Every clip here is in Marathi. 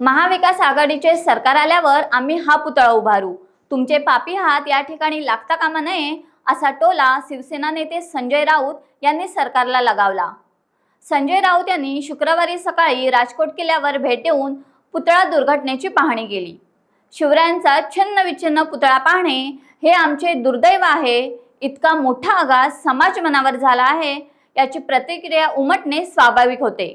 महाविकास आघाडीचे सरकार आल्यावर आम्ही हा पुतळा उभारू, तुमचे पापी हात या ठिकाणी लागता कामा नये, असा टोला शिवसेना नेते संजय राऊत यांनी सरकारला लगावला। संजय राऊत यांनी शुक्रवारी सकाळी राजकोट किल्ल्यावर भेट देऊन पुतळा दुर्घटनेची पाहणी केली। शिवरायांचा छिन्न विच्छिन्न पुतळा पाहणे हे आमचे दुर्दैव आहे। इतका मोठा आघात समाज मनावर झाला आहे याची प्रतिक्रिया उमटणे स्वाभाविक होते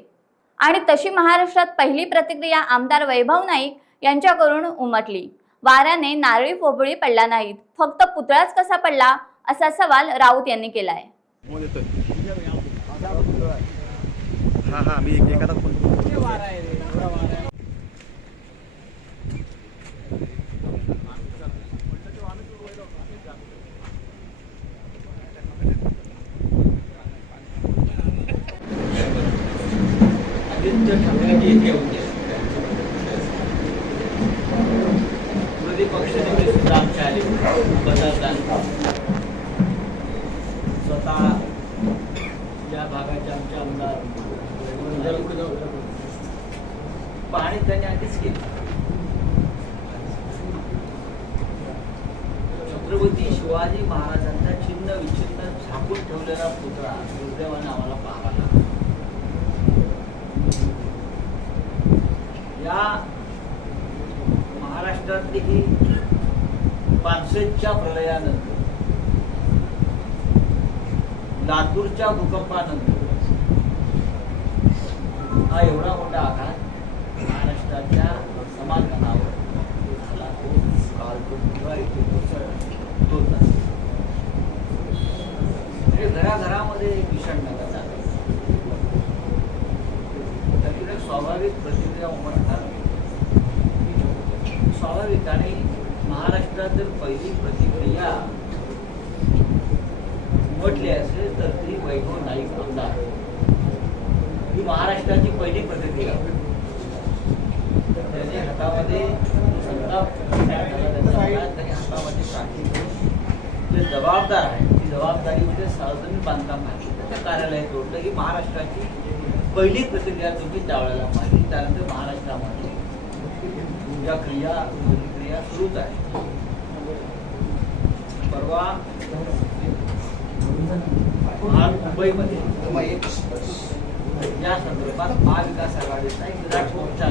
आणि तशी महाराष्ट्रात पहिली प्रतिक्रिया आमदार वैभव नाईक यांच्याकडून उमटली। वाऱ्याने नारळी पोपळी पडला नाहीत, फक्त पुतळाच कसा पडला असा सवाल राऊत यांनी केलाय। विरोधी पक्षाने सुद्धा आमच्या आले बदलताना स्वतः या भागाचे आमचे आमदार पाहणी त्यांनी आधीच केली। छत्रपती शिवाजी महाराजांचा छिन्न विच्छिन्न झाकून ठेवलेला पुतळा दुर्दैवाने आम्हाला पाहावा लागला। या महाराष्ट्रातली 500च्या प्रलयानंतर, लातूरच्या भूकंपानंतर हा एवढा मोठा आघात महाराष्ट्राच्या समाधानावर झाला। तो काल तो बुधवार इथे होता। म्हणजे घराघरामध्ये विषण्णता झाली। त्यातून एक स्वाभाविक प्रतिक्रिया उमटणार। स्वाभाविकाने महाराष्ट्रातील पहिली प्रतिक्रिया उमटली असेल तर ती वैभव नाईक आमदार ही महाराष्ट्राची पहिली प्रतिक्रिया। त्याने हातामध्ये हातामध्ये काठी जे जबाबदार आहे ती जबाबदारी म्हणजे सार्वजनिक बांधकाम आहे त्याच्या कार्यालयात जोडलं ही महाराष्ट्राची पहिली प्रतिक्रिया तुम्ही त्यावेळेला पाहिली। त्यानंतर महाराष्ट्रामध्ये या क्रिया सुरूच आहे। परवा मुंबईमध्ये या संदर्भात महाविकास आघाडीचा एक विराट मोर्चा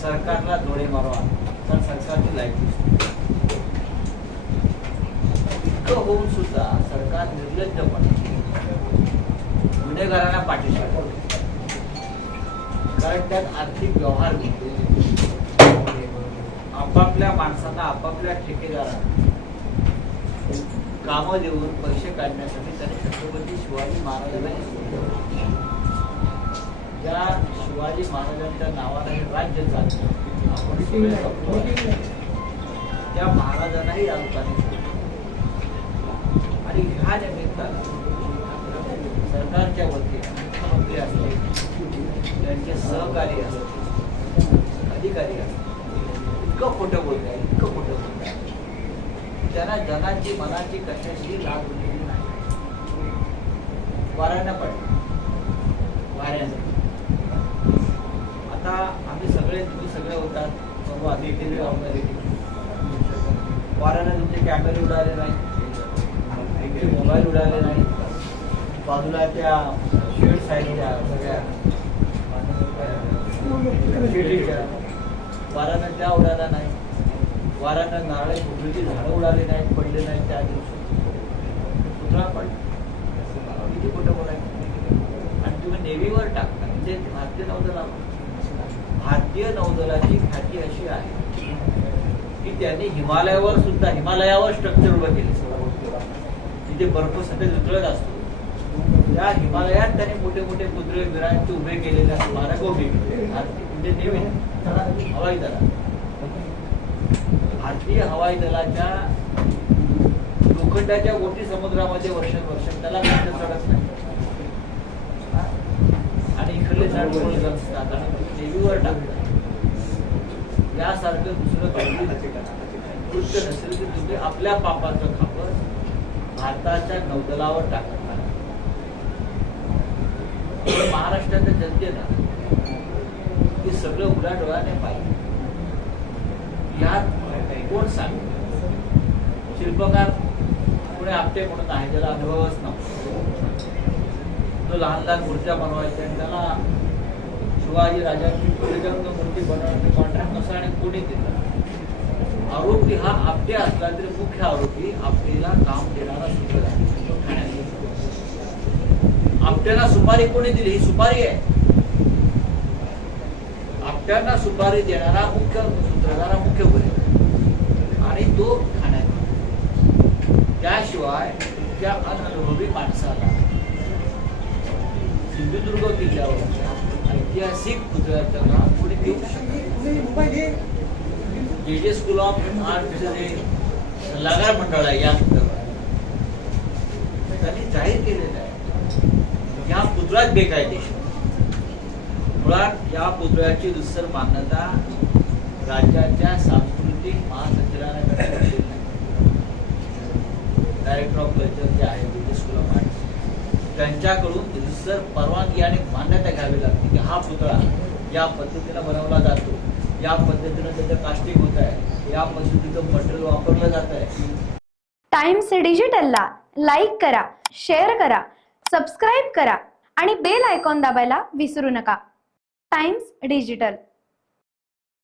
सरकारला डोळे मारवा तर सरकारची लायकी इतकं होऊन सुद्धा सरकार निर्लज्जपणे गुन्हेगारांना पाठीशी आहे। कारण त्यात आर्थिक व्यवहार आपापल्या माणसांना आपापल्या ठेकेदारांना कामं देऊन पैसे काढण्यासाठी त्याने छत्रपती शिवाजी महाराजांना या शिवाजी महाराजांच्या नावाने राज्य चालतं आपण त्या महाराजांनाही या लोकांनी आणि ह्या निमित्तानं सरकारच्या वतीने मुख्यमंत्री असतील त्यांचे सहकारी असतील अधिकारी असतील इतकं खोटं बोलत आहे, इतकं खोटं बोलत आहे त्यांना जनाची मनाची कशाची लाभ दिलेली नाही। वाऱ्यानं पडलं वाऱ्यानं। आता आम्ही सगळे तुम्ही सगळे होतात सर्व अधिकारी वाऱ्यानं तुमचे कॅमेरे उडाले नाही, तुमचे मोबाईल उडाले नाही, बाजूला त्या शेड साईडच्या सगळ्या वाऱ्यानं त्या उडाला नाही, वाऱ्यानं नारळ पोपळीची झाडं उडाली नाहीत, पडले नाहीत त्या दिवशी पुतळा पडला। किती खोटं बोलायचं। आणि तुम्ही नेव्हीवर टाकता म्हणजे भारतीय नौदलाची ख्याती अशी आहे की त्यांनी हिमालयावर स्ट्रक्चर उभं केले। तिथे बर्फ सतत उतरत असतो, त्या हिमालयात त्यांनी मोठे मोठे पुतळे वीरांचे उभे केलेले स्मारक उभे केले। म्हणजे नेव्ही हवाई दल भारतीय हवाई दलाच्या लोखंडाच्या गोटी समुद्रामध्ये वर्षानुवर्ष त्याला चढत नाही आणि इकडले चढ असतात आणि नेव्हीवर टाकतात। यासारखं दुसरं काही कृत्य नसेल की तुम्ही आपल्या पापाचं खापर भारताच्या नौदलावर टाकत महाराष्ट्राच्या जनतेला ही सगळं उघड्या डोळ्याने पाहिजे. यात कोण सांगतो? शिल्पकार पुणे आपटे म्हणून आहे, ज्याला अनुभवच नव्हता. तो लहान लहान मूर्त्या बनवायच्या आणि त्याला शिवाजी राजांची प्रचंड मूर्ती बनवण्याचे कॉन्ट्रॅक्ट नसा आणि कोणी दिलं. आरोपी हा आपटे असला तरी मुख्य आरोपी आपटेला काम देणारा सूत्रधार तो ठाण्यात. आपट्याला सुपारी कोणी दिली? ही सुपारी आहे. आपट्यांना सुपारी देणारा मुख्य सूत्रधार मुख्य गुन्हेगार आणि तो ठाण्यात. त्याशिवाय त्या अननुभवी माणसाला सिंधुदुर्ग किल्ल्यावरच्या ऐतिहासिक पुतळ्याला कोणी देऊ शकत. जे स्कूल ऑफ आर्टचं जे सल्लागार मंडळ आहे या पुतळ्यावर त्यांनी जाहीर केलेलं आहे या पुतळ्यात बेकायदेशीर. मुळात या पुतळ्याची दुसर मान्यता राज्याच्या सांस्कृतिक महासंचालनालयाकडे नाही. डायरेक्टर ऑफ कल्चर जे आहे जे स्कूल ऑफ आर्ट त्यांच्याकडून रिसर परवानगी आणि मान्यता घ्यावी लागते की हा पुतळा या पद्धतीनं बनवला जातो, या पद्धतीनं त्याचं कास्टिंग होत आहे, या पद्धतीचं मटेरियल वापरलं जात आहे. टाइम्स डिजिटलला लाईक करा, शेअर करा, सबस्क्राईब करा आणि बेल आयकॉन दाबायला विसरू नका. Times digital.